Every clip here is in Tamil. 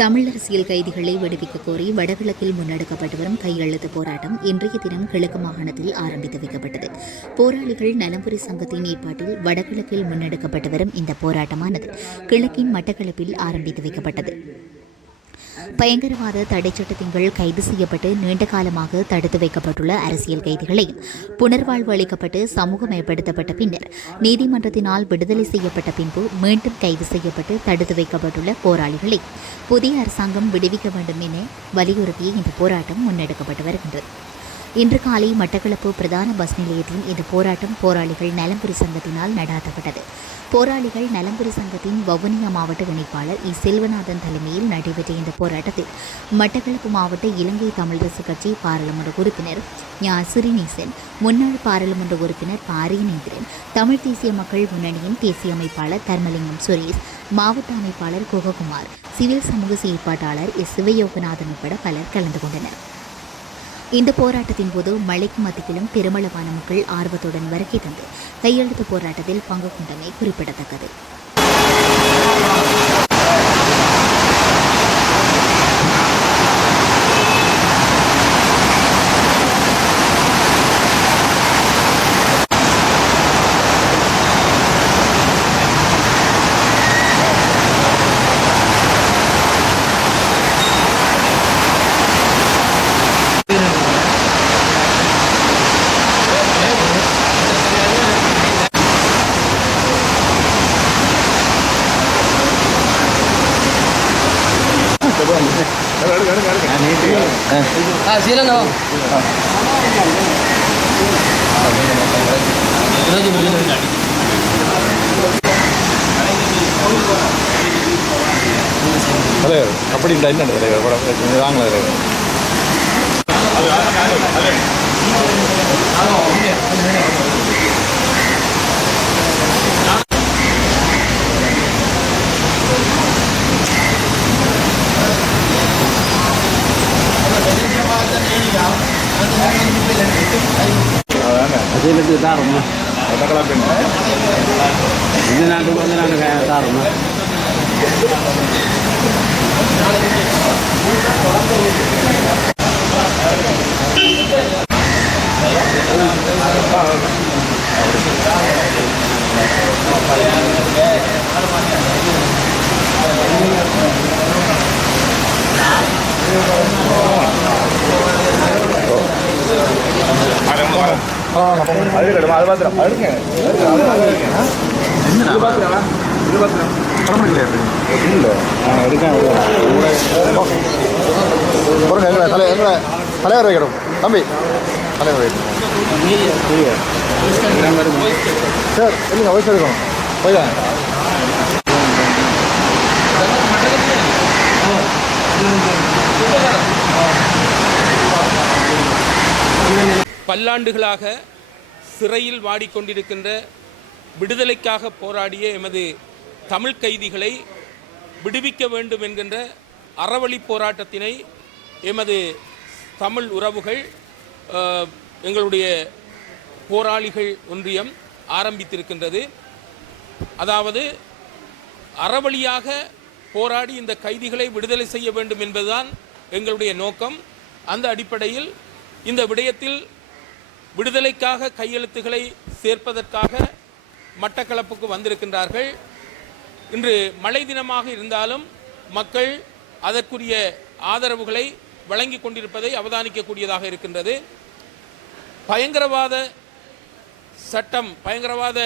தமிழ் அரசியல் கைதிகளை விடுவிக்க கோரி வடகிழக்கில் முன்னெடுக்கப்பட்டு வரும் கையெழுத்து போராட்டம் இன்றைய தினம் கிழக்கு மாகாணத்தில் ஆரம்பித்து வைக்கப்பட்டது. போராளிகள் நலம்புரி சங்கத்தின் ஏற்பாட்டில் வடகிழக்கில் முன்னெடுக்கப்பட்டு வரும் இந்த போராட்டமானது கிழக்கின் மட்டக்களப்பில் ஆரம்பித்து வைக்கப்பட்டது. பயங்கரவாத தடை சட்டத்தின் கீழ் கைது செய்யப்பட்டு நீண்ட காலமாக தடுத்து வைக்கப்பட்டுள்ள அரசியல் கைதிகளை புனர்வாழ்வு அளிக்கப்பட்டு சமூகமயப்படுத்தப்பட்ட பின்னர் நீதிமன்றத்தினால் விடுதலை செய்யப்பட்ட பின்பு மீண்டும் கைது செய்யப்பட்டு தடுத்து வைக்கப்பட்டுள்ள போராளிகளை புதிய அரசாங்கம் விடுவிக்க வேண்டும் என வலியுறுத்தி இந்த போராட்டம் முன்னெடுக்கப்பட்டு வருகின்றது. இன்று காலை மட்டக்களப்பு பிரதான பஸ் நிலையத்தின் இந்த போராட்டம் போராளிகள் நலம்புரி சங்கத்தினால் நடாத்தப்பட்டது. போராளிகள் நலம்புரி சங்கத்தின் வவுனியா மாவட்ட இணைப்பாளர் இ. செல்வநாதன் தலைமையில் நடைபெற்ற இந்த போராட்டத்தில் மட்டக்களப்பு மாவட்ட இலங்கை தமிழரசு கட்சி பாராளுமன்ற உறுப்பினர் ஞா. சிறிநீசன் முன்னாள் பாராளுமன்ற உறுப்பினர் பாரியநேந்திரன் தமிழ் தேசிய மக்கள் முன்னணியின் தேசிய அமைப்பாளர் தர்மலிங்கம் சுரேஷ் மாவட்ட அமைப்பாளர் குககுமார் சிவில் சமூக செயற்பாட்டாளர் எஸ். சிவயோகநாதன் உட்பட பலர் கலந்து கொண்டனர். இந்த போராட்டத்தின் போது மழைக்கு மத்தியிலும் பெருமளவான மக்கள் ஆர்வத்துடன் வருகை தந்து கையெழுத்து போராட்டத்தில் பங்கு கொண்டமை குறிப்பிடத்தக்கது. సీలన్న ఈరోజు தலைவர் அப்படி என்ன தலைவர் படம் வாங்கல தலைவர் அது அதே பற்றி தான் ரொம்ப இந்த நாட்டு கொஞ்ச பாத்திரம் அது எடுங்க இது பாத்திரம் இது பாத்திரம் இல்லை நான் எடுக்கேன் தலைவர் வைக்கணும் தம்பி தலைவர் வைக்கணும் சார் இல்லைங்க வயசு எடுக்கணும்? போய்தான் பல்லாண்டுகளாக சிறையில் வாடிக்கொண்டிருக்கின்ற விடுதலைக்காக போராடிய எமது தமிழ் கைதிகளை விடுவிக்க வேண்டும் என்கின்ற அறவழி போராட்டத்தினை எமது தமிழ் உறவுகள் எங்களுடைய போராளிகள் ஒன்றியம் ஆரம்பித்திருக்கின்றது. அதாவது அறவழியாக போராடி இந்த கைதிகளை விடுதலை செய்ய வேண்டும் என்பதுதான் எங்களுடைய நோக்கம். அந்த அடிப்படையில் இந்த விடயத்தில் விடுதலைக்காக கையெழுத்துக்களை சேர்ப்பதற்காக மட்டக்களப்புக்கு வந்திருக்கின்றார்கள். இன்று மழை தினமாக இருந்தாலும் மக்கள் அதற்குரிய ஆதரவுகளை வழங்கி கொண்டிருப்பதை அவதானிக்கக்கூடியதாக இருக்கின்றது. பயங்கரவாத சட்டம் பயங்கரவாத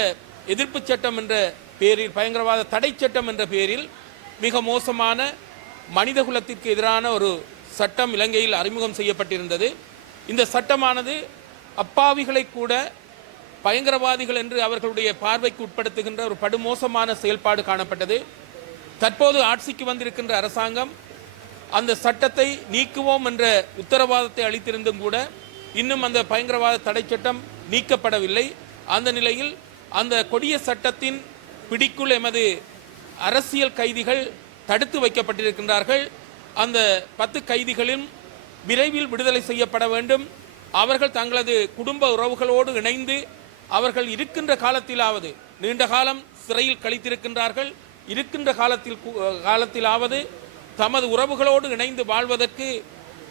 எதிர்ப்பு சட்டம் என்ற பேரில் பயங்கரவாத தடை சட்டம் என்ற பேரில் மிக மோசமான மனிதகுலத்திற்கு எதிரான ஒரு சட்டம் இலங்கையில் அறிமுகம் செய்யப்பட்டிருந்தது. இந்த சட்டமானது அப்பாவிகளை கூட பயங்கரவாதிகள் என்று அவர்களுடைய பார்வைக்கு உட்படுத்துகின்ற ஒரு படுமோசமான செயல்பாடு காணப்பட்டது. தற்போது ஆட்சிக்கு வந்திருக்கின்ற அரசாங்கம் அந்த சட்டத்தை நீக்குவோம் என்ற உத்தரவாதத்தை அளித்திருந்தும் கூட இன்னும் அந்த பயங்கரவாத தடை சட்டம் நீக்கப்படவில்லை. அந்த நிலையில் அந்த கொடிய சட்டத்தின் பிடிக்குள் எமது அரசியல் கைதிகள் தடுத்து வைக்கப்பட்டிருக்கின்றார்கள். அந்த பத்து கைதிகளும் விரைவில் விடுதலை செய்யப்பட வேண்டும். அவர்கள் தங்களது குடும்ப உறவுகளோடு இணைந்து அவர்கள் இருக்கின்ற காலத்திலாவது நீண்ட காலம் சிறையில் கழித்திருக்கின்றார்கள். இருக்கின்ற காலத்தில் காலத்திலாவது தமது உறவுகளோடு இணைந்து வாழ்வதற்கு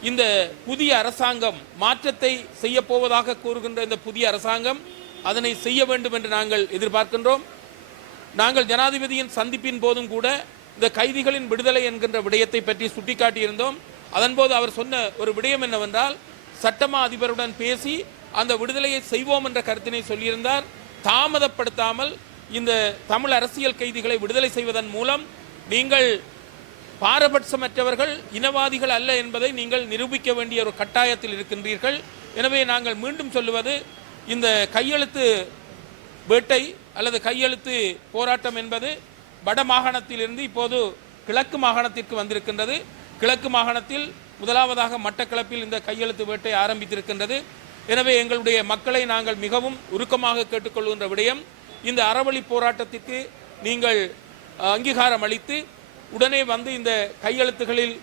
இந்த புதிய அரசாங்கம் மாற்றத்தை செய்யப்போவதாக கூறுகின்ற இந்த புதிய அரசாங்கம் அதனை செய்ய வேண்டும் என்று நாங்கள் எதிர்பார்க்கின்றோம். நாங்கள் ஜனாதிபதியின் சந்திப்பின் போதும் கூட இந்த கைதிகளின் விடுதலை என்கின்ற விடயத்தை பற்றி சுட்டிக்காட்டியிருந்தோம். அதன்போது அவர் சொன்ன ஒரு விடயம் என்னவென்றால் சட்டமா அதிபருடன் பேசி அந்த விடுதலையை செய்வோம் என்ற கருத்தினை சொல்லியிருந்தார். தாமதப்படுத்தாமல் இந்த தமிழ் அரசியல் கைதிகளை விடுதலை செய்வதன் மூலம் நீங்கள் பாரபட்சமற்றவர்கள் இனவாதிகள் அல்ல என்பதை நீங்கள் நிரூபிக்க வேண்டிய ஒரு கட்டாயத்தில் இருக்கின்றீர்கள். எனவே நாங்கள் மீண்டும் சொல்லுவது இந்த கையெழுத்து வேட்டை அல்லது கையெழுத்து போராட்டம் என்பது வட மாகாணத்திலிருந்து இப்போது கிழக்கு மாகாணத்திற்கு வந்திருக்கின்றது. கிழக்கு மாகாணத்தில் முதலாவதாக மட்டக்களப்பில் இந்த கையெழுத்து வேட்டை ஆரம்பித்திருக்கின்றது. எனவே எங்களுடைய மக்களை நாங்கள் மிகவும் உருக்கமாக கேட்டுக்கொள்கின்ற விடயம் இந்த அறவழி போராட்டத்திற்கு நீங்கள் அங்கீகாரம் அளித்து உடனே வந்து இந்த கையெழுத்துகளில்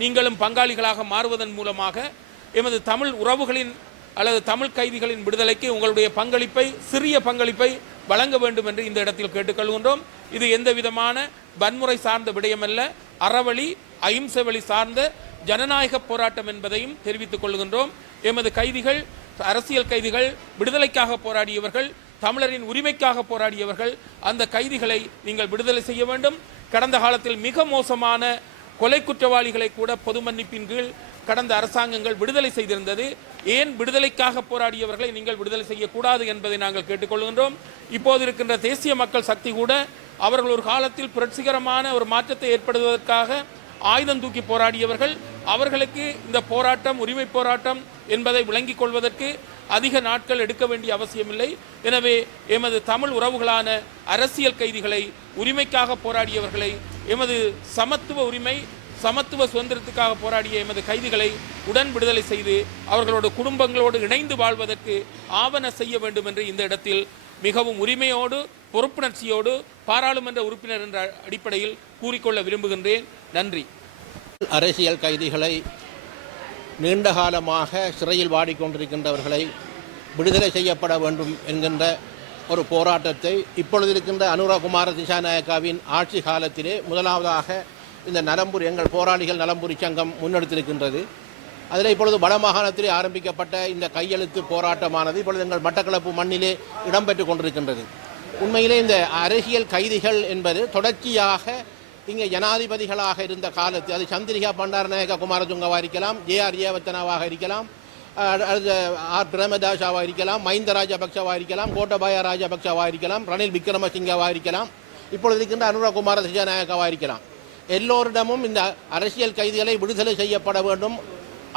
நீங்களும் பங்காளிகளாக மாறுவதன் மூலமாக எமது தமிழ் உறவுகளின் அல்லது தமிழ் கைதிகளின் விடுதலைக்கு உங்களுடைய பங்களிப்பை சிறிய பங்களிப்பை வழங்க வேண்டும் என்று இந்த இடத்தில் கேட்டுக்கொள்கின்றோம். இது எந்த விதமான வன்முறை சார்ந்த விடயமல்ல. அறவழி அஹிம்சை வழி சார்ந்த ஜனநாயக போராட்டம் என்பதையும் தெரிவித்துக் கொள்கின்றோம். எமது கைதிகள் அரசியல் கைதிகள் விடுதலைக்காக போராடியவர்கள் தமிழரின் உரிமைக்காக போராடியவர்கள் அந்த கைதிகளை நீங்கள் விடுதலை செய்ய வேண்டும். கடந்த காலத்தில் மிக மோசமான கொலை குற்றவாளிகளை கூட பொது மன்னிப்பின் கீழ் கடந்த அரசாங்கங்கள் விடுதலை செய்திருந்தது. ஏன் விடுதலைக்காக போராடியவர்களை நீங்கள் விடுதலை செய்யக்கூடாது என்பதை நாங்கள் கேட்டுக்கொள்கின்றோம். இப்போது இருக்கின்ற தேசிய மக்கள் சக்தி கூட அவர்கள் ஒரு காலத்தில் புரட்சிகரமான ஒரு மாற்றத்தை ஏற்படுவதற்காக ஆயுதம் தூக்கி போராடியவர்கள் அவர்களுக்கு இந்த போராட்டம் உரிமை போராட்டம் என்பதை விளங்கிக் கொள்வதற்கு அதிக நாட்கள் எடுக்க வேண்டிய அவசியமில்லை. எனவே எமது தமிழ் உறவுகளான அரசியல் கைதிகளை உரிமைக்காக போராடியவர்களை எமது சமத்துவ உரிமை சமத்துவ சுதந்திரத்துக்காக போராடிய எமது கைதிகளை உடன் விடுதலை செய்து அவர்களோட குடும்பங்களோடு இணைந்து வாழ்வதற்கு ஆவண செய்ய வேண்டும் என்று இந்த இடத்தில் மிகவும் உரிமையோடு பொறுப்புணர்ச்சியோடு பாராளுமன்ற உறுப்பினர் என்ற அடிப்படையில் கூறிக்கொள்ள விரும்புகின்றேன். நன்றி. அரசியல் கைதிகளை நீண்ட காலமாக சிறையில் வாடிக்கொண்டிருக்கின்றவர்களை விடுதலை செய்யப்பட வேண்டும் என்கின்ற ஒரு போராட்டத்தை இப்பொழுது இருக்கின்ற அனுரகுமார திசாநாயக்காவின் ஆட்சி காலத்திலே முதலாவதாக இந்த நலம்புரி எங்கள் போராளிகள் நலம்புரி சங்கம் முன்னெடுத்திருக்கின்றது. அதில் இப்பொழுது வடமாகாணத்திலே ஆரம்பிக்கப்பட்ட இந்த கையெழுத்து போராட்டமானது இப்பொழுது எங்கள் மட்டக்களப்பு மண்ணிலே இடம்பெற்றுக் கொண்டிருக்கின்றது. உண்மையிலே இந்த அரசியல் கைதிகள் என்பது தொடர்ச்சியாக இங்கே ஜனாதிபதிகளாக இருந்த காலத்து அது சந்திரிகா பண்டாரநாயக குமாரதுங்கவாக இருக்கலாம் ஜேஆர் ஏவத்தனாவாக இருக்கலாம் அது ஆர் பிரேமதாசாவாக இருக்கலாம் மஹிந்த ராஜபக்சவாக இருக்கலாம் கோட்டபாய ராஜபக்சவாக இருக்கலாம் ரணில் விக்ரமசிங்கவாக இருக்கலாம் இப்பொழுது இருக்கின்ற அனுரகுமார திசாநாயக்காவாக இருக்கலாம். எல்லோரிடமும் இந்த அரசியல் கைதிகளை விடுதலை செய்யப்பட வேண்டும்.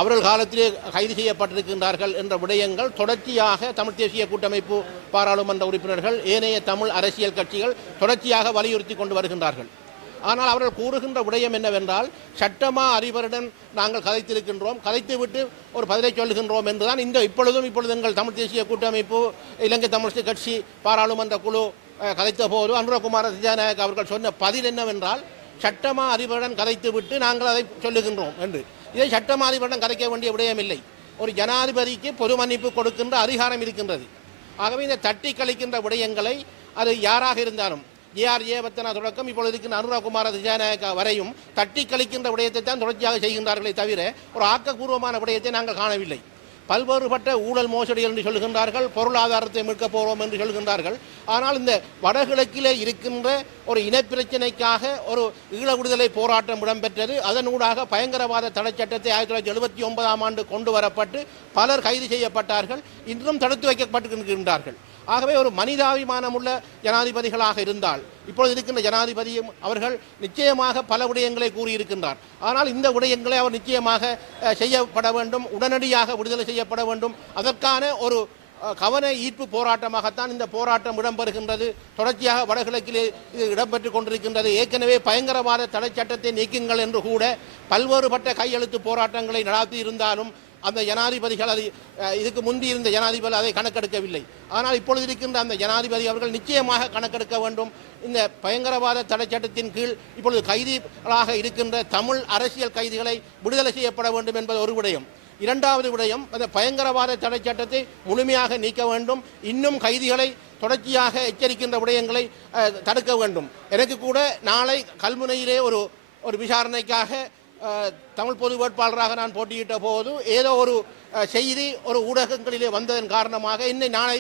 அவர்கள் காலத்திலே கைது செய்யப்பட்டிருக்கின்றார்கள் என்ற விடயங்கள் தொடர்ச்சியாக தமிழ் தேசிய கூட்டமைப்பு பாராளுமன்ற உறுப்பினர்கள் ஏனைய தமிழ் அரசியல் கட்சிகள் தொடர்ச்சியாக வலியுறுத்தி கொண்டு வருகின்றார்கள். ஆனால் அவர்கள் கூறுகின்ற விடயம் என்னவென்றால் சட்டமா அறிவருடன் நாங்கள் கதைத்திருக்கின்றோம் கதைத்துவிட்டு ஒரு பதிலை சொல்லுகின்றோம் என்றுதான் இந்த இப்பொழுதும் இப்பொழுது எங்கள் தமிழ் தேசிய கூட்டமைப்பு இலங்கை தமிழ் கட்சி பாராளுமன்ற குழு கதைத்த போது அனுரகுமார திஜாநாயக் அவர்கள் சொன்ன பதில் என்னவென்றால் சட்டமா அதிபருடன் கதைத்துவிட்டு நாங்கள் அதை சொல்லுகின்றோம் என்று. இதை சட்டமா அதிபருடன் கதைக்க வேண்டிய விடயமில்லை. ஒரு ஜனாதிபதிக்கு பொது மன்னிப்பு கொடுக்கின்ற அதிகாரம் இருக்கின்றது. ஆகவே இந்த தட்டி கழிக்கின்ற விடயங்களை அது யாராக இருந்தாலும் ஏஆர் ஏவத்தனா தொடக்கம் இப்பொழுது இருக்கின்ற அனுராகுமார திஜாநாயக்கா வரையும் தட்டி கழிக்கின்ற விடயத்தை தான் தொடர்ச்சியாக செய்கின்றார்களே தவிர ஒரு ஆக்கபூர்வமான விடயத்தை நாங்கள் காணவில்லை. பல்வேறுபட்ட ஊழல் மோசடிகள் என்று சொல்கின்றார்கள் பொருளாதாரத்தை மீட்கப் போகிறோம் என்று சொல்கின்றார்கள் ஆனால் இந்த வடகிழக்கிலே இருக்கின்ற ஒரு இனப்பிரச்சினைக்காக ஒரு ஈழ விடுதலை போராட்டம் இடம்பெற்றது. அதனூடாக பயங்கரவாத தடைச்சட்டத்தை ஆயிரத்தி தொள்ளாயிரத்தி எழுபத்தி ஒன்பதாம் ஆண்டு கொண்டு வரப்பட்டு பலர் கைது செய்யப்பட்டார்கள். இன்றும் தடுத்து வைக்கப்பட்டிருக்கின்றார்கள். ஆகவே ஒரு மனிதாபிமானமுள்ள ஜனாதிபதிகளாக இருந்தால் இப்பொழுது இருக்கின்ற ஜனாதிபதியும் அவர்கள் நிச்சயமாக பல விடயங்களை கூறியிருக்கின்றார். ஆனால் இந்த விடயங்களை அவர் நிச்சயமாக செய்யப்பட வேண்டும் உடனடியாக விடுதலை செய்யப்பட வேண்டும். அதற்கான ஒரு கவன ஈர்ப்பு போராட்டமாகத்தான் இந்த போராட்டம் இடம்பெறுகின்றது. தொடர்ச்சியாக வடகிழக்கிலே இது இடம்பெற்றுக் கொண்டிருக்கின்றது. ஏற்கனவே பயங்கரவாத தடை சட்டத்தை நீக்குங்கள் என்று கூட பல்வேறுபட்ட கையெழுத்து போராட்டங்களை நடத்தி இருந்தாலும் அந்த ஜனாதிபதிகள் அது இதுக்கு முந்தி இருந்த ஜனாதிபதி அதை கணக்கெடுக்கவில்லை. ஆனால் இப்பொழுது இருக்கின்ற அந்த ஜனாதிபதி அவர்கள் நிச்சயமாக கணக்கெடுக்க வேண்டும். இந்த பயங்கரவாத தடை சட்டத்தின் கீழ் இப்பொழுது கைதிகளாக இருக்கின்ற தமிழ் அரசியல் கைதிகளை விடுதலை செய்யப்பட வேண்டும் என்பது ஒரு விடயம். இரண்டாவது விடயம் அந்த பயங்கரவாத தடை சட்டத்தை முழுமையாக நீக்க வேண்டும். இன்னும் கைதிகளை தொடர்ச்சியாக எச்சரிக்கின்ற விடயங்களை தடுக்க வேண்டும். எனக்கு கூட நாளை கல்முனையிலே ஒரு ஒரு விசாரணைக்காக தமிழ் பொது வேட்பாளராக நான் போட்டியிட்ட போது ஏதோ ஒரு செய்தி ஒரு ஊடகங்களிலே வந்ததன் காரணமாக இன்னை நாளை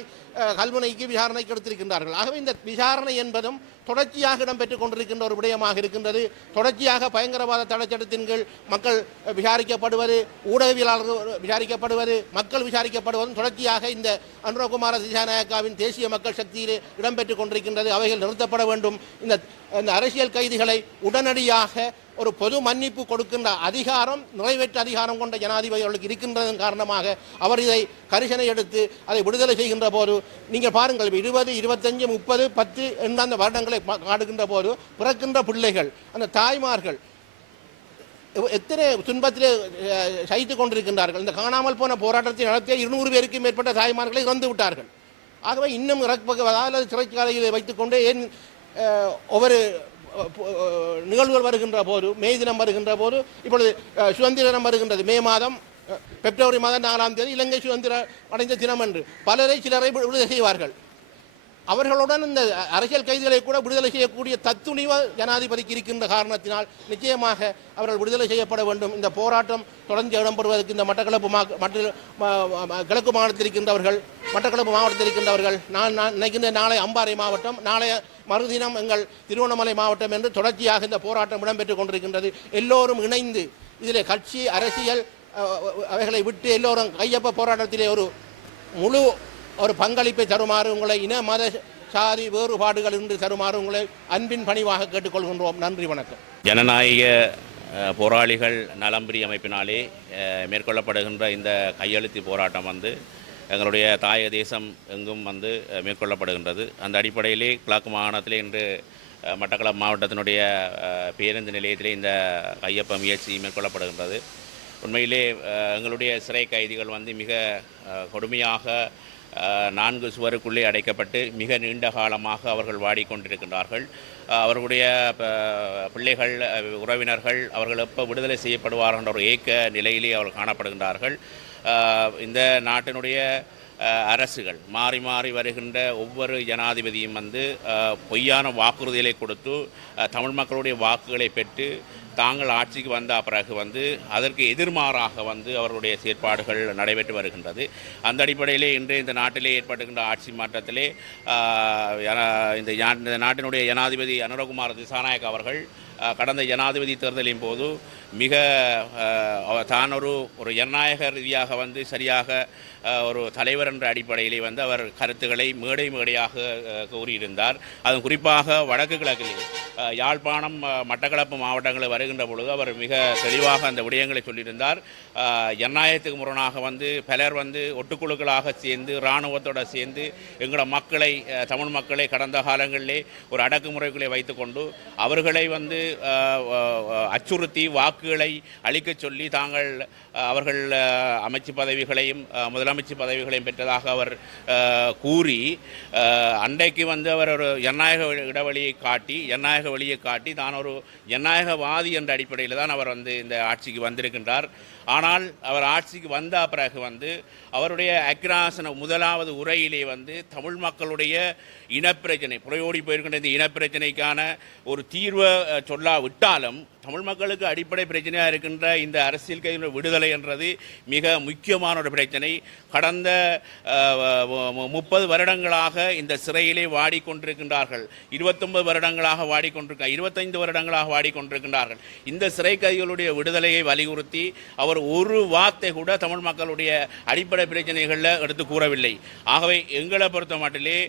கல்முனைக்கு விசாரணைக்கு எடுத்திருக்கின்றார்கள். ஆகவே இந்த விசாரணை என்பதும் தொடர்ச்சியாக இடம்பெற்றுக் கொண்டிருக்கின்ற ஒரு விடயமாக இருக்கின்றது. தொடர்ச்சியாக பயங்கரவாத தடைச்சட்டத்தின் கீழ் மக்கள் விசாரிக்கப்படுவது ஊடகவியலாளர்கள் விசாரிக்கப்படுவது மக்கள் விசாரிக்கப்படுவதும் தொடர்ச்சியாக இந்த அனுரகுமார திசாநாயக்காவின் தேசிய மக்கள் சக்தியிலே இடம்பெற்றுக் கொண்டிருக்கின்றது. அவைகள் நிறுத்தப்பட வேண்டும். இந்த இந்த அரசியல் கைதிகளை உடனடியாக ஒரு பொது மன்னிப்பு கொடுக்கின்ற அதிகாரம் நிறைவேற்ற அதிகாரம் கொண்ட ஜனாதிபதி அவர்களுக்கு இருக்கின்றதன் காரணமாக அவர் இதை கரிசனை எடுத்து அதை விடுதலை செய்கின்ற போது நீங்கள் பாருங்கள் இருபது இருபத்தஞ்சு முப்பது பத்து என்ற அந்த வருடங்களை பா- காடுகின்ற போது பிறக்கின்ற பிள்ளைகள் அந்த தாய்மார்கள் எத்தனை துன்பத்திலே அஹ், சகித்துக் கொண்டிருக்கின்றார்கள். இந்த காணாமல் போன போராட்டத்தை நடத்திய இருநூறு பேருக்கும் மேற்பட்ட தாய்மார்களை இறந்து விட்டார்கள். ஆகவே இன்னும் இறப்பக அல்லது சிறைச்சாலையில் வைத்துக்கொண்டு ஏன் ஒவ்வொரு நிகழ்வுகள் வருகின்ற போது மே தினம் வருகின்ற போது இப்பொழுது சுதந்திர தினம் வருகின்றது. மே மாதம் பிப்ரவரி மாதம் நாலாம் தேதி இலங்கை சுதந்திர அடைந்த தினம் என்று. பலரை சிலரை விடுதலை செய்வார்கள். அவர்களுடன் இந்த அரசியல் கைதிகளை கூட விடுதலை செய்யக்கூடிய தத்துணிவ ஜனாதிபதிக்கு இருக்கின்ற காரணத்தினால் நிச்சயமாக அவர்கள் விடுதலை செய்யப்பட வேண்டும். இந்த போராட்டம் தொடர்ந்து இடம்பெறுவதற்கு இந்த மட்டக்களப்பு மா மற்ற கிழக்கு மாவட்டத்தில் இருக்கின்றவர்கள் மட்டக்களப்பு மாவட்டத்தில் இருக்கின்றவர்கள் நான் நான் நினைக்கின்ற நாளை அம்பாறை மாவட்டம் நாளைய மறுதினம் எங்கள் திருவண்ணாமலை மாவட்டம் என்று தொடர்ச்சியாக இந்த போராட்டம் இடம்பெற்றுக் கொண்டிருக்கின்றது. எல்லோரும் இணைந்து இதில் கட்சி அரசியல் அவைகளை விட்டு எல்லோரும் கையொப்ப போராட்டத்திலே ஒரு முழு ஒரு பங்களிப்பை தருமாறு உங்களை இன மத சாதி வேறுபாடுகள் இன்று தருமாறு உங்களை அன்பின் பணிவாக கேட்டுக்கொள்கின்றோம். நன்றி வணக்கம். ஜனநாயக போராளிகள் நலம்புரி அமைப்பினாலே மேற்கொள்ளப்படுகின்ற இந்த கையெழுத்து போராட்டம் வந்து எங்களுடைய தாய தேசம் எங்கும் வந்து மேற்கொள்ளப்படுகின்றது. அந்த அடிப்படையிலே கிழக்கு மாகாணத்திலே இன்று அஹ், மட்டக்களப்பு மாவட்டத்தினுடைய பேருந்து நிலையத்திலே இந்த கையொப்ப முயற்சி மேற்கொள்ளப்படுகின்றது. உண்மையிலே எங்களுடைய சிறை கைதிகள் வந்து மிக கொடுமையாக நான்கு சுவருக்குள்ளே அடைக்கப்பட்டு மிக நீண்ட காலமாக அவர்கள் வாடிக்கொண்டிருக்கின்றார்கள். அவர்களுடைய ப- பிள்ளைகள் உறவினர்கள் அவர்கள் எப்போ விடுதலை செய்யப்படுவார்கள் என்ற ஒரு ஏக்க நிலையிலே அவர்கள் காணப்படுகின்றார்கள். இந்த நாட்டினுடைய அரசுகள் மாறி மாறி வருகின்ற ஒவ்வொரு ஜனாதிபதியும் வந்து பொய்யான வாக்குறுதிகளை கொடுத்து தமிழ் மக்களுடைய வாக்குகளை பெற்று தாங்கள் ஆட்சிக்கு வந்த பிறகு வந்து அதற்கு எதிர்மாறாக வந்து அவர்களுடைய செயற்பாடுகள் நடைபெற்று வருகின்றது. அந்த அடிப்படையிலே இன்று இந்த நாட்டிலே ஏற்பட்டுகின்ற ஆட்சி மாற்றத்திலே இந்த இந்த நாட்டினுடைய ஜனாதிபதி அனுரகுமார் திசாநாயக் அவர்கள் கடந்த ஜனாதிபதி தேர்தலின் போது மிக தான் ஒரு ஒரு ஜனநாயக ரீதியாக வந்து சரியாக ஒரு தலைவர் என்ற அடிப்படையிலே வந்து அவர் கருத்துக்களை மேடை மேடையாக கூறியிருந்தார். அது குறிப்பாக வடக்கு கிழக்கில் யாழ்ப்பாணம் மட்டக்களப்பு மாவட்டங்களில் வருகின்ற பொழுது அவர் மிக தெளிவாக அந்த விடயங்களை சொல்லியிருந்தார். ஜனநாயகத்துக்கு முரணாக வந்து பலர் வந்து ஒட்டுக்குழுக்களாக சேர்ந்து இராணுவத்தோடு சேர்ந்து எங்களோட மக்களை தமிழ் மக்களை கடந்த காலங்களிலே ஒரு அடக்குமுறைகளை வைத்துக்கொண்டு அவர்களை வந்து அச்சுறுத்தி வாக்குகளை அளிக்க சொல்லி தாங்கள் அவர்கள் அமைச்சு பதவிகளையும் முதலமைச்சு பதவிகளையும் பெற்றதாக அவர் கூறி அன்றைக்கு வந்து அவர் ஒரு ஜனநாயக இடைவெளியை காட்டி ஜனநாயக வழியை காட்டி தான் ஒரு ஜனநாயகவாதி என்ற அடிப்படையில் தான் அவர் வந்து இந்த ஆட்சிக்கு வந்திருக்கின்றார். ஆனால் அவர் ஆட்சிக்கு வந்த பிறகு வந்து அவருடைய அக்ராசன முதலாவது உரையிலே வந்து தமிழ் மக்களுடைய இனப்பிரச்சனை புறையோடி போயிருக்கின்ற இந்த இனப்பிரச்சனைக்கான ஒரு தீர்வை சொல்லாவிட்டாலும் தமிழ் மக்களுக்கு அடிப்படை பிரச்சனையாக இருக்கின்ற இந்த அரசியல் கைதிகளுடைய விடுதலை என்றது மிக முக்கியமான ஒரு பிரச்சனை. கடந்த முப்பது வருடங்களாக இந்த சிறையிலே வாடிக்கொண்டிருக்கின்றார்கள். இருபத்தொன்பது வருடங்களாக வாடிக்கொண்டிருக்க இருபத்தைந்து வருடங்களாக வாடிக்கொண்டிருக்கின்றார்கள். இந்த சிறை கைதிகளுடைய விடுதலையை வலியுறுத்தி அவர் ஒரு வார்த்தை கூட தமிழ் மக்களுடைய அடிப்படை பிரச்சனைகளில் எடுத்து கூறவில்லை. ஆகவே எங்களை பொறுத்த மட்டிலே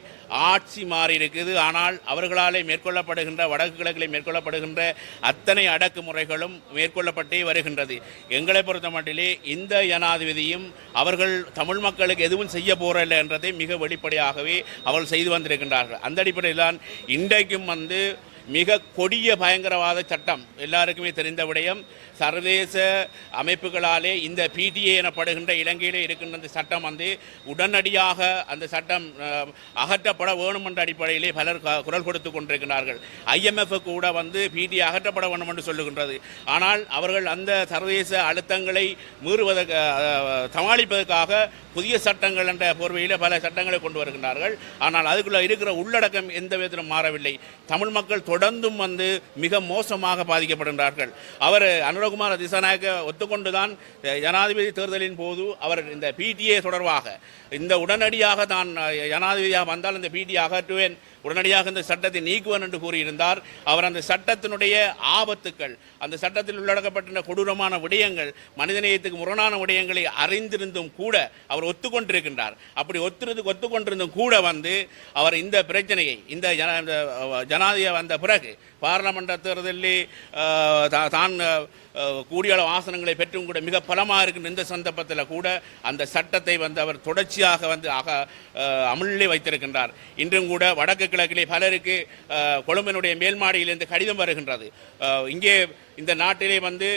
ஆட்சி மாறி இருக்குது ஆனால் அவர்களாலே மேற்கொள்ளப்படுகின்ற வடக்கு கிழக்கிலே மேற்கொள்ளப்படுகின்ற அத்தனை அடக்குமுறைகளும் மேற்கொள்ளப்பட்டே வருகின்றது. எங்களை பொறுத்த மட்டிலே இந்த ஜனாதிபதியும் அவர்கள் தமிழ் மக்களுக்கு எதுவும் செய்ய போறதில்லை என்றதை மிக வெளிப்படையாகவே அவர்கள் செய்து வந்திருக்கின்றார்கள். அந்த அடிப்படையில் தான் இன்றைக்கும் வந்து மிக கொடிய பயங்கரவாத சட்டம் எல்லாருக்குமே தெரிந்த விடயம். சர்வதேச அமைப்புகளாலே இந்த பிடிஏ எனப்படுகின்ற இலங்கையிலே இருக்கின்ற இந்த சட்டம் வந்து உடனடியாக அந்த சட்டம் அகற்றப்பட வேணும் என்ற அடிப்படையிலே பலர் க- குரல் கொடுத்து கொண்டிருக்கிறார்கள். ஐஎம்எஃப் கூட வந்து பிடிஏ அகற்றப்பட வேண்டும் என்று சொல்லுகின்றது. ஆனால் அவர்கள் அந்த சர்வதேச அழுத்தங்களை மீறுவதற்கு சமாளிப்பதற்காக புதிய சட்டங்கள் என்ற போர்வையில் பல சட்டங்களை கொண்டு வருகின்றார்கள். ஆனால் அதுக்குள்ள இருக்கிற உள்ளடக்கம் எந்த விதத்திலும் மாறவில்லை. தமிழ் மக்கள் தொடர்ந்தும் வந்து மிக மோசமாக பாதிக்கப்படுகின்றார்கள். அவர் அனுரகுமார திசாநாயக்க ஒத்துக்கொண்டுதான் ஜனாதிபதி தேர்தலின் போது அவர் இந்த பிடிஏ தொடர்பாக இந்த உடனடியாக தான் ஜனாதிபதியாக வந்தால் இந்த பிடிஏ அகற்றுவேன். உடனடியாக இந்த சட்டத்தை நீக்குவேன் என்று கூறியிருந்தார். அவர் அந்த சட்டத்தினுடைய ஆபத்துக்கள் அந்த சட்டத்தில் உள்ளடக்கப்பட்ட கொடூரமான விடயங்கள் மனிதநேயத்துக்கு முரணான விடயங்களை அறிந்திருந்தும் கூட அவர் ஒத்துக்கொண்டிருக்கின்றார். அப்படி ஒத்துறதுக்கு ஒத்துக்கொண்டிருந்தும் கூட வந்து அவர் இந்த பிரச்சனையை இந்த ஜன இந்த, ஜனாதிபதி வந்த பிறகு பாராளுமன்ற தேர்தலில் தான் கூடியளவு கூடிய அளவு ஆசனங்களை பெற்றும் கூட மிக பலமாக இருக்கின்ற இந்த சந்தர்ப்பத்தில் கூட அந்த சட்டத்தை வந்து அவர் தொடர்ச்சியாக வந்து அக அமுலிலே வைத்திருக்கின்றார். இன்றும் கூட வடக்கு கிழக்கிலே பலருக்கு கொழும்பினுடைய மேல்மாடியிலிருந்து கடிதம் வருகின்றது. இங்கே இந்த நாட்டிலே வந்து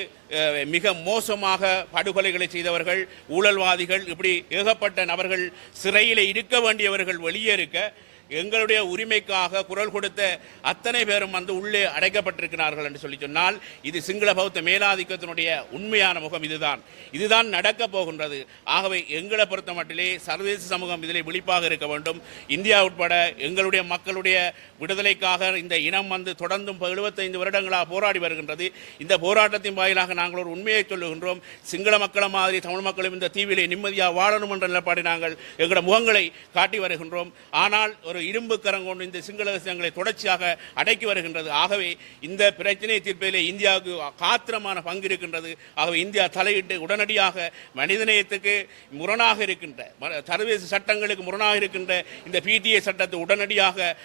மிக மோசமாக படுகொலைகளை செய்தவர்கள் ஊழல்வாதிகள் இப்படி ஏகப்பட்ட நபர்கள் சிறையில் இருக்க வேண்டியவர்கள் வெளியே இருக்க எங்களுடைய உரிமைக்காக குரல் கொடுத்த அத்தனை பேரும் வந்து உள்ளே அடைக்கப்பட்டிருக்கிறார்கள் என்று சொல்லி சொன்னால் இது சிங்கள பௌத்த மேலாதிக்கத்தினுடைய உண்மையான முகம் இதுதான். இதுதான் நடக்கப் போகின்றது. ஆகவே எங்களை பொறுத்த மட்டிலே சர்வதேச சமூகம் இதிலே விழிப்பாக இருக்க வேண்டும். இந்தியா உட்பட எங்களுடைய மக்களுடைய விடுதலைக்காக இந்த இனம் வந்து தொடர்ந்தும் எழுபத்தைந்து வருடங்களாக போராடி வருகின்றது. இந்த போராட்டத்தின் வாயிலாக நாங்கள் ஒரு உண்மையை சொல்லுகின்றோம். சிங்கள மக்களை மாதிரி தமிழ் மக்களும் இந்த தீவிலே நிம்மதியாக வாழணும் என்ற நிலைப்பாடு நாங்கள் எங்களோட முகங்களை காட்டி வருகின்றோம். ஆனால் ஒரு இரும்பு கரங்கொண்டு இந்த சிங்கள தேசங்களை தொடர்ச்சியாக அடக்கி வருகின்றது. ஆகவே இந்த பிரச்சனை தீர்ப்பதிலே இந்தியாவுக்கு காத்திரமான பங்கு இருக்கின்றது. ஆகவே இந்தியா தலையிட்டு உடனடியாக மனிதநேயத்துக்கு முரணாக இருக்கின்ற ம- சர்வதேச சட்டங்களுக்கு முரணாக இருக்கின்ற இந்த பிடிஏ சட்டத்தை உடனடியாக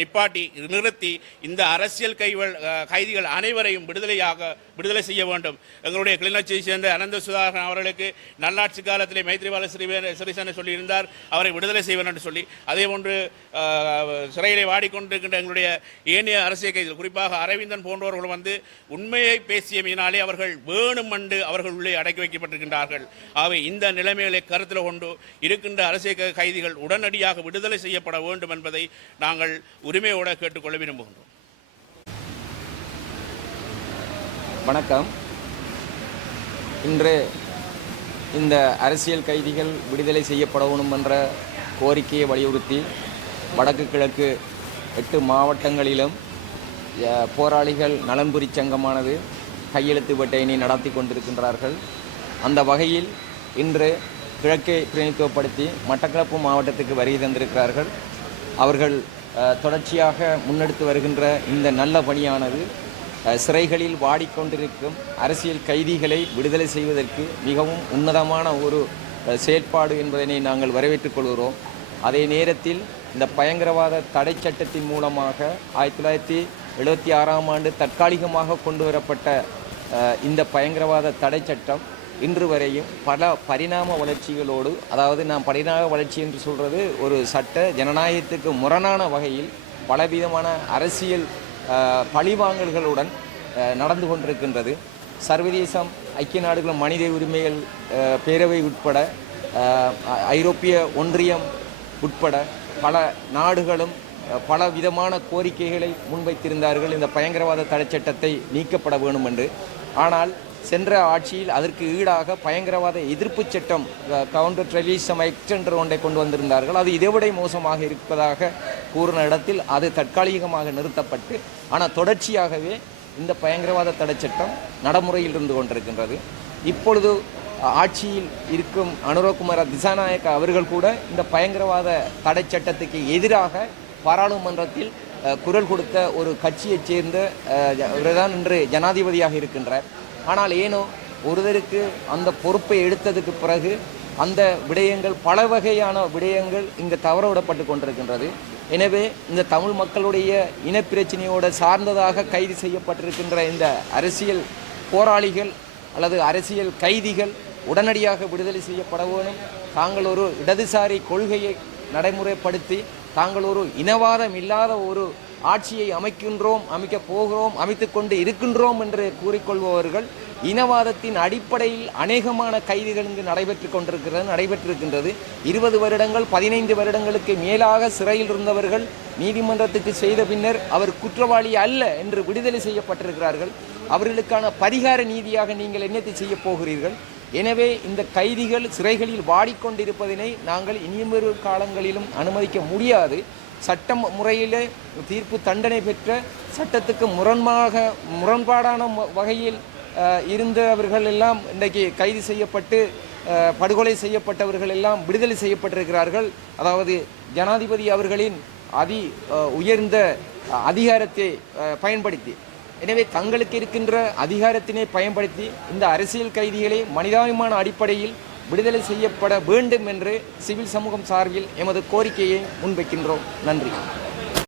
நிப்பாட்டி நிறுத்தி இந்த அரசியல் கைவல் கைதிகள் அனைவரையும் விடுதலையாக விடுதலை செய்ய வேண்டும். எங்களுடைய கிளிநொச்சியை சேர்ந்த அனந்த சுதாகரன் அவர்களுக்கு நல்லாட்சி காலத்திலே மைத்ரிபால சிறிசேன சொல்லியிருந்தார். அவரை விடுதலை செய்வேன் என்று சொல்லி அதே போன்று சிறையிலே வாடிக்கொண்டிருக்கின்ற எங்களுடைய ஏனைய அரசியல் கைதிகள் குறிப்பாக அரவிந்தன் போன்றவர்கள் வந்து உண்மையை பேசியமையினாலே அவர்கள் வேணுமென்று அவர்கள் உள்ளே அடக்கி வைக்கப்பட்டிருக்கின்றார்கள். ஆகவே இந்த நிலைமைகளை கருத்தில் கொண்டு இருக்கின்ற அரசியல் க- கைதிகள் உடனடியாக விடுதலை செய்யப்பட வேண்டும் என்பதை நாங்கள் உரிமையோடு கேட்டுக்கொள்ள விரும்புகின்றோம். வணக்கம். இன்று இந்த அரசியல் கைதிகள் விடுதலை செய்யப்படணும் என்ற கோரிக்கையை வலியுறுத்தி வடக்கு கிழக்கு எட்டு மாவட்டங்களிலும் போராளிகள் நலன்புரி சங்கமானது கையெழுத்து வேட்டையினை நடத்தி கொண்டிருக்கின்றார்கள். அந்த வகையில் இன்று கிழக்கை பிரதிநிதித்துவப்படுத்தி மட்டக்களப்பு மாவட்டத்துக்கு வருகை தந்திருக்கிறார்கள். அவர்கள் தொடர்ச்சியாக முன்னெடுத்து வருகின்ற இந்த நல்ல பணியானது சிறைகளில் வாடிக்கொண்டிருக்கும் அரசியல் கைதிகளை விடுதலை செய்வதற்கு மிகவும் உன்னதமான ஒரு செயற்பாடு என்பதனை நாங்கள் வரவேற்றுக் கொள்கிறோம். அதே நேரத்தில் இந்த பயங்கரவாத தடை சட்டத்தின் மூலமாக ஆயிரத்தி தொள்ளாயிரத்தி எழுபத்தி ஆறாம் ஆண்டு தற்காலிகமாக கொண்டு வரப்பட்ட இந்த பயங்கரவாத தடை சட்டம் இன்று வரையும் பல பரிணாம வளர்ச்சிகளோடு அதாவது நான் பரிணாம வளர்ச்சி என்று சொல்கிறது ஒரு சட்ட ஜனநாயகத்துக்கு முரணான வகையில் பலவிதமான அரசியல் பழிவாங்கல்களுடன் நடந்து கொண்டிருக்கின்றது. சர்வதேசம் ஐக்கிய நாடுகள் மனித உரிமைகள் பேரவை உட்பட ஐரோப்பிய ஒன்றியம் உட்பட பல நாடுகளும் பல விதமான கோரிக்கைகளை முன்வைத்திருந்தார்கள். இந்த பயங்கரவாத தடைச் சட்டத்தை நீக்கப்பட வேண்டும் என்று. ஆனால் சென்ற ஆட்சியில் அதற்கு ஈடாக பயங்கரவாத எதிர்ப்பு சட்டம் கவுண்டர் ட்ரெலிசம் எக்ஸ் என்ற ஒன்றை கொண்டு வந்திருந்தார்கள். அது இதைவிட மோசமாக இருப்பதாக கூறின இடத்தில் அது தற்காலிகமாக நிறுத்தப்பட்டு ஆனால் தொடர்ச்சியாகவே இந்த பயங்கரவாத தடைச்சட்டம் நடைமுறையில் இருந்து கொண்டிருக்கின்றது. இப்பொழுது ஆட்சியில் இருக்கும் அனுரகுமார திசாநாயக்க அவர்கள் கூட இந்த பயங்கரவாத தடை சட்டத்துக்கு எதிராக பாராளுமன்றத்தில் குரல் கொடுத்த ஒரு கட்சியைச் சேர்ந்த இவர்தான் இன்று ஜனாதிபதியாக இருக்கின்றார். ஆனால் ஏனோ ஒருவருக்கு அந்த பொறுப்பை எடுத்ததுக்கு பிறகு அந்த விடயங்கள் பல வகையான விடயங்கள் இங்கு தவற விடப்பட்டு கொண்டிருக்கின்றது. எனவே இந்த தமிழ் மக்களுடைய இனப்பிரச்சனையோடு சார்ந்ததாக கைது செய்யப்பட்டிருக்கின்ற இந்த அரசியல் போராளிகள் அல்லது அரசியல் கைதிகள் உடனடியாக விடுதலை செய்யப்பட வேணும் தாங்கள் ஒரு இடதுசாரி கொள்கையை நடைமுறைப்படுத்தி தாங்கள் ஒரு இனவாதம் இல்லாத ஒரு ஆட்சியை அமைக்கின்றோம் அமைக்கப் போகிறோம் அமைத்து கொண்டு இருக்கின்றோம் என்று கூறிக்கொள்பவர்கள் இனவாதத்தின் அடிப்படையில் அநேகமான கைதுகள் இங்கு நடைபெற்று கொண்டிருக்கிறது நடைபெற்றிருக்கின்றது. இருபது வருடங்கள் பதினைந்து வருடங்களுக்கு மேலாக சிறையில் இருந்தவர்கள் நீதிமன்றத்துக்கு செய்த பின்னர் அவர் குற்றவாளி அல்ல என்று விடுதலை செய்யப்பட்டிருக்கிறார்கள். அவர்களுக்கான பரிகார நீதியாக நீங்கள் என்னத்தை செய்யப் போகிறீர்கள்? எனவே இந்த கைதிகள் சிறைகளில் வாடிக்கொண்டிருப்பதினை நாங்கள் இனியும் காலங்களிலும் அனுமதிக்க முடியாது. சட்ட முறையிலே தீர்ப்பு தண்டனை பெற்ற சட்டத்துக்கு முரண்பாக முரண்பாடான வகையில் இருந்தவர்கள் எல்லாம் இன்றைக்கு கைது செய்யப்பட்டு படுகொலை செய்யப்பட்டவர்கள் எல்லாம் விடுதலை செய்யப்பட்டிருக்கிறார்கள். அதாவது ஜனாதிபதி அவர்களின் அதி உயர்ந்த அதிகாரத்தை பயன்படுத்தி. எனவே தங்களுக்கு இருக்கின்ற அதிகாரத்தினை பயன்படுத்தி இந்த அரசியல் கைதிகளை மனிதாபிமான அடிப்படையில் விடுதலை செய்யப்பட வேண்டும் என்று சிவில் சமூகம் சார்பில் எமது கோரிக்கையை முன்வைக்கின்றோம். நன்றி.